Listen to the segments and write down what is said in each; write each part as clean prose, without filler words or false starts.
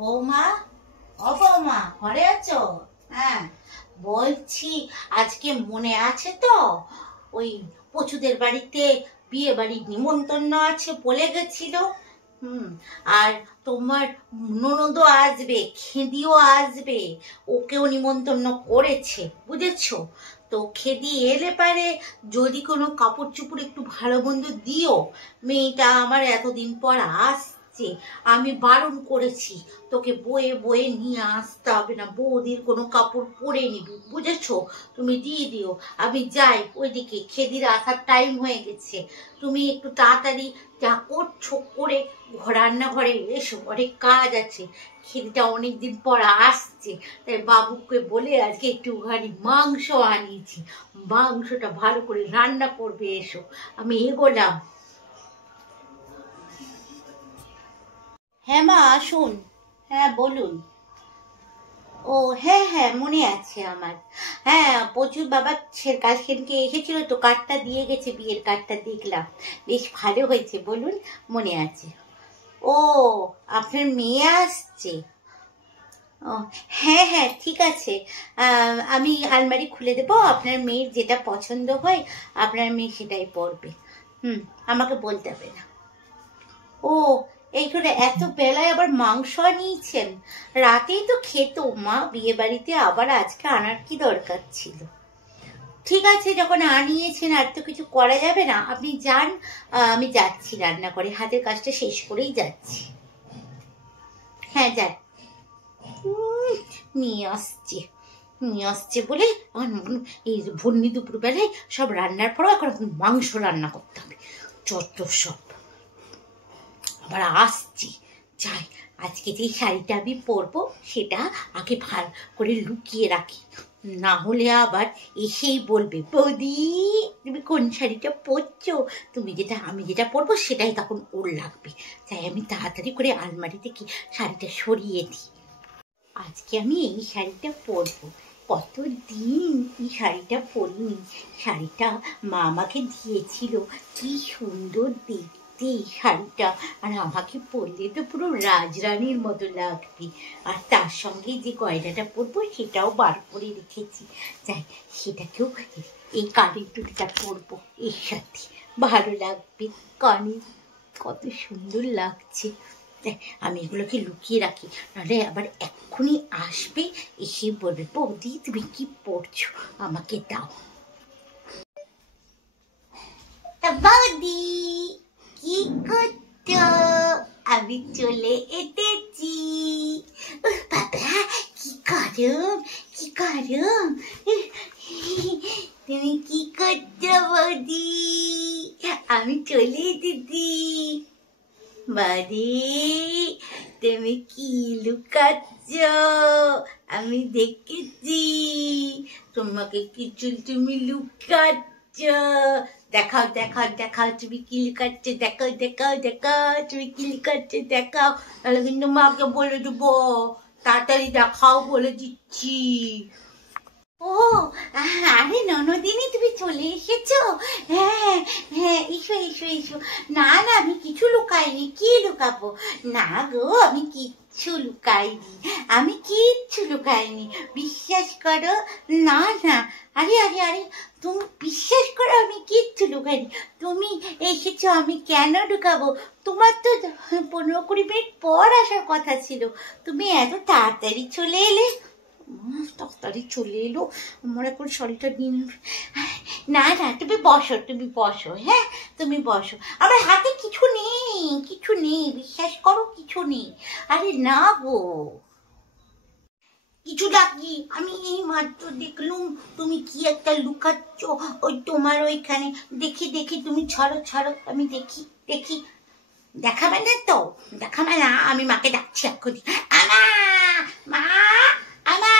বৌমা, ও বৌমা, ঘরে আছো? হ্যাঁ, বলছি আজকে মনে আছে তো ওই পচুদের বাড়িতে বিয়ে বাড়ির নিমন্ত্রণ আছে বলে গেছিল। আর তোমার ননদও আসবে, খেদিও আসবে, ওকেও নিমন্ত্রণ করেছে, বুঝেছো? তো খেদি এলে পারে যদি কোনো কাপড় চোপড় একটু ভালো মন্দ দিও। মেয়েটা আমার এতদিন পর আসছে, আমি বারণ করেছি তোকে বয়ে বয়ে নিয়ে আসতে হবে না, বৌদির কোনো কাপড় পরে নিবি, বুঝেছো? তুমি দিয়ে দিও। আমি যাই ওইদিকে, খেদির আসার টাইম হয়ে গেছে। তুমি একটু তাড়াতাড়ি যা করছো করে রান্নাঘরে এসো, অনেক কাজ আছে। খেদিটা অনেকদিন পর আসছে, তাই বাবুকে বলে আজকে একটুখানি মাংস আনিয়েছি, মাংসটা ভালো করে রান্না করবে। এসো, আমি এগোলাম। হ্যাঁ মা, আসুন। হ্যাঁ বলুন। ও হ্যাঁ হ্যাঁ, মনে আছে আমার। হ্যাঁ, প্রচুর বাবা কাল সেদিনকে এসেছিল তো, কার্ডটা দিয়ে গেছে, বিয়ের কার্ডটা দেখলাম, বেশ ভালো হয়েছে। বলুন, মনে আছে। ও, আপনার মেয়ে আসছে? ও হ্যাঁ হ্যাঁ, ঠিক আছে। আমি আলমারি খুলে দেবো, আপনার মেয়ের যেটা পছন্দ হয় আপনার মেয়ে সেটাই পরবে। আমাকে বলতে হবে না। ও, এই করে এত বেলায় আবার মাংস আনিয়েছেন? রাতেই তো খেতো মা বিয়ে বাড়িতে, আবার আজকে আনার কি দরকার ছিল? ঠিক আছে, যখন আনিয়েছেন আর তো কিছু করা যাবে না, আপনি যান। আমি যাচ্ছি রান্না করে, হাতের কাজটা শেষ করেই যাচ্ছি। হ্যাঁ যান। নিয়ে আসছে, নিয়ে আসছে বলে এই ভন্নি দুপুর বেলায় সব রান্নার পরও এখন মাংস রান্না করতে হবে, যত সব। আবার আসছি, যাই আজকে যে শাড়িটা আমি পরবো সেটা আগে ভালো করে লুকিয়ে রাখি, না হলে আবার এসেই বলবে বৌদি তুমি কোন শাড়িটা পরছো, আমি যেটা পরবো সেটাই তখন ওর লাগবে। তাই আমি তাড়াতাড়ি করে আলমারি থেকে শাড়িটা সরিয়ে দিই। আজকে আমি এই শাড়িটা পরবো, কতদিন এই শাড়িটা পরিনি। শাড়িটা মা আমাকে দিয়েছিল, কি সুন্দর দেখতে এই শাড়িটা, আর আমাকে পরলে তো পুরো রাজরানীর মতো লাগবে। আর তার সঙ্গে যে গয়নাটা পরবো সেটাও বার করে রেখেছি, যাই সেটাকেও, এই কানের দুলটা পরবো এর সাথে, ভালো লাগবে। কানে কত সুন্দর লাগছে। আমি এগুলোকে লুকিয়ে রাখি, নাহলে আবার এক্ষুনি আসবে, এসে বলবে বৌদি তুমি কি পড়ছো, আমাকে দাও। বৌদি কি করছো? আমি চলে এসেছি। বাবা কি গরম, কি গরম। তুমি কি করছো বৌদি? আমি চলে এসেছি। বাড়ি তুমি কি লুকাচ্ছ? আমি দেখেছি তোমাকে কিছু, তুমি লুকাচ্ছ। দেখাও দেখাও দেখাও, তুমি কি লুকাচ্ছ, দেখাও দেখাও দেখাও, তুমি কি লুকাচ্ছ দেখাও, তাহলে কিন্তু মাকে বলে দেবো। তাড়াতাড়ি দেখাও, বলে দিচ্ছি। ও আরে ননদিনী, তুমি চলে এসেছো? হ্যাঁ হ্যাঁ, এসো এসো এসো। না না, আমি কিছু লুকাইনি, কি লুকাবো? না গো, আমি কিচ্ছু লুকাইনি, আমি কিচ্ছু লুকাইনি, বিশ্বাস করো। না না, আরে আরে আরে, তুমি বিশ্বাস করো, আমি কিচ্ছু লুকাইনি। তুমি এসেছো, আমি কেন লুকাবো? তোমার তো 15-20 মিনিট পর আসার কথা ছিল, তুমি এত তাড়াতাড়ি চলে এলে। তাড়াতাড়ি চলে এলো, আমার এখন শাড়িটা দিন। না না, তুমি বসো, তুমি বসো, হ্যাঁ তুমি বসো। আমার হাতে কিছু নেই, কিছু নেই, বিশ্বাস করো, কিছু নেই। আরে না গো, কিছু ডাকি, আমি এই মাত্র দেখলুম তুমি কি একটা লুকাচ্ছ ওই তোমার ওইখানে। দেখি দেখি, তুমি ছাড়ো ছাড়ো, আমি দেখি দেখি। দেখাবে না তো, দেখাবে না, আমি মাকে ডাকছি এক্ষুনি। আমা, মা, আমা,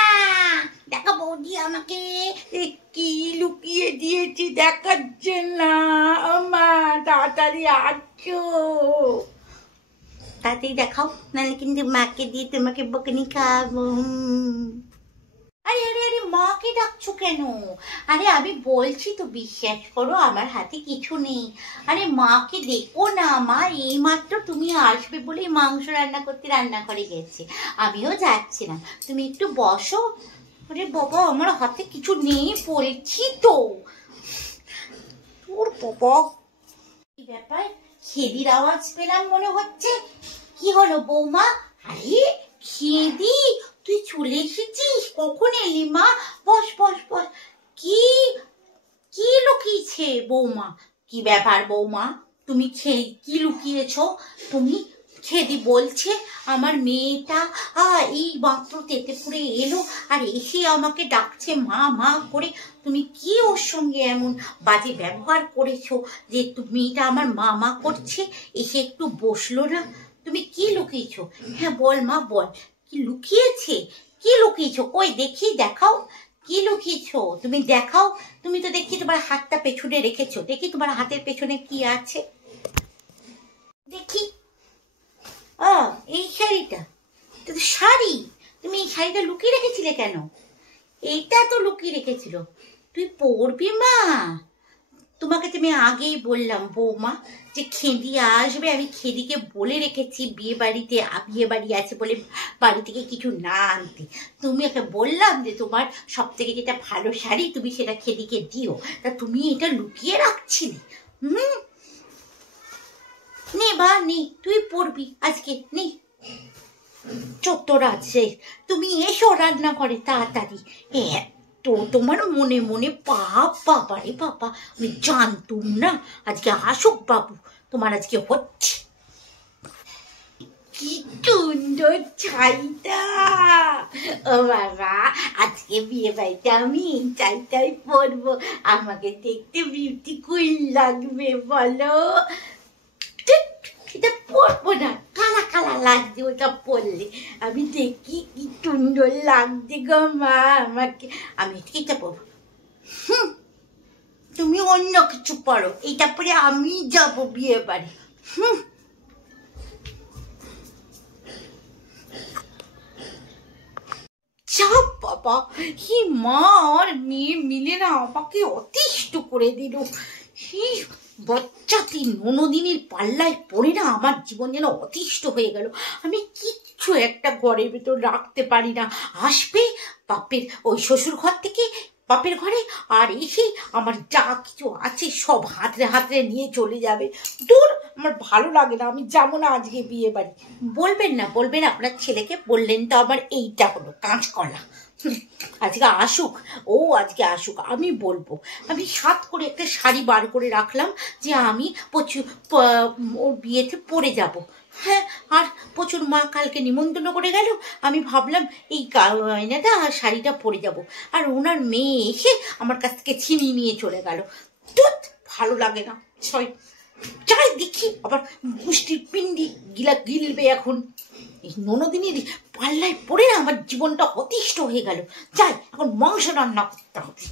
দেখো বৌদি আমাকে কি লুকিয়ে দিয়েছি দেখাচ্ছে না। আমা তাড়াতাড়ি আসো, তাড়াতাড়ি দেখাও, নাহলে কিন্তু মাকে দিয়ে তোমাকে বকুনি খাবো। আরে আরে আরে মাকে ডাকছো কেন? আরে আমি বলছি তো, বিশ্বাস করো আমার হাতে কিছু নেই। আরে মাকে দেখো না, মা এইমাত্র তুমি আসবে বলে মাংস রান্না করতে রান্নাঘরে গেছে, আমিও যাচ্ছিলাম, তুমি একটু বসো। আরে বাবা আমার হাতে কিছু নেই বলছি তো। তোর বাবা কি ব্যাপার, খেদির আওয়াজ পেলাম মনে হচ্ছে। কি হলো বৌমা? আরে খেদি, তুই চলে এসেছিস, কখন এলি মা? বস বস বস। কি কি লুকিয়েছে বৌমা? কি ব্যাপার বৌমা, তুমি কি লুকিয়েছো? তুমি খেদি বলছে আমার মেয়েটা এই মাত্র তেতেপুরে এলো আর এসে আমাকে ডাকছে মা মা করে। তুমি কি ওর সঙ্গে এমন বাজে ব্যবহার করেছো যে মেয়েটা আমার মা মা করছে, এসে একটু বসলো না? তুমি কি লুকিয়েছো? হ্যাঁ বল মা বল, কি লুকিয়েছে? কি লুকিয়েছো? কই দেখি, দেখাও কি লুকিয়েছো তুমি, দেখাও। তুমি তো দেখি তোমার হাতটা পেছনে রেখেছো, দেখি তোমার হাতের পেছনে কি আছে দেখি। এই শাড়িটা তো শাড়ি, তুমি এই শাড়িটা লুকিয়ে রেখেছিলে কেন? এইটা তো লুকিয়ে রেখেছিল, তুই পরবি মা। তোমাকে তো আমি আগেই বললাম বৌমা যে খেদি আসবে, আমি খেদিকে বলে রেখেছি বিয়ে বাড়ি আছে বলে বাড়ি থেকে কিছু না আনতে। তুমি ওকে বললাম যে তোমার সব থেকে যেটা ভালো শাড়ি তুমি সেটা খেদিকে দিও, তা তুমি এটা লুকিয়ে রাখছিলে। নে বা নে, তুই পরবি আজকে, নে। চত্বর আছে, তুমি এসো রান্না করে তাড়াতাড়ি। তো তোমার মনে মনে পাপ, বাবা রে বাবা, আমি জানতুম না আজকে আসুক বাবু, তোমার আজকে হচ্ছে। কি সুন্দর ছাইটা, ও বাবা আজকে বিয়ে বাড়িতে আমি এই ছাইটাই পরবো, আমাকে দেখতে বিউটিফুল লাগবে বলো। এটা পরবো না, কালা কালা লাগছে ওটা পরলে, আমি দেখি কি সুন্দর লাগছে গো মা আমাকে, আমি এটা পরবো। তুমি অন্য কিছু পরো, এটা পরে আমি যাবো বিয়ে বাড়ি। চাপ বাবা, হি মা আর মেয়ে মিলে না আমাকে অতিষ্ঠ করে দিল। বাচ্চাটি ননদিনীর পাল্লায় পড়ে না আমার জীবন যেন অতিষ্ঠ হয়ে গেল। আমি কিচ্ছু একটা ঘরের ভেতর রাখতে পারি না, আসবে বাপের ওই শ্বশুর ঘর থেকে বাপের ঘরে, আর এসে আমার যা কিছু আছে সব হাতড়ে হাতড়ে নিয়ে চলে যাবে। দূর, আমার ভালো লাগে না, আমি যাবো না আজকে বিয়ে বাড়ি। বলবেন না বলবেন, আপনার ছেলেকে বললেন তো আমার এইটা হলো কাঁচকলা। আজকে আসুক, ও আজকে আসুক, আমি বলবো। আমি সাত করে একটা শাড়ি বার করে রাখলাম যে আমি ওর বিয়েতে পরে যাব। হ্যাঁ, আর প্রচুর মা কালকে নিমন্ত্রণ করে গেল, আমি ভাবলাম এই গয়নাটা আর শাড়িটা পরে যাব, আর ওনার মেয়ে এসে আমার কাছ থেকে ছিনিয়ে নিয়ে চলে গেল। তুত, ভালো লাগে না। যাই দেখি আবার গুষ্টির পিন্ডি গিলবে এখন। এই ননদিনীর পাল্লায় পড়ে না আমার জীবনটা অতিষ্ঠ হয়ে গেল। যাই এখন মাংস রান্না করতে হবে।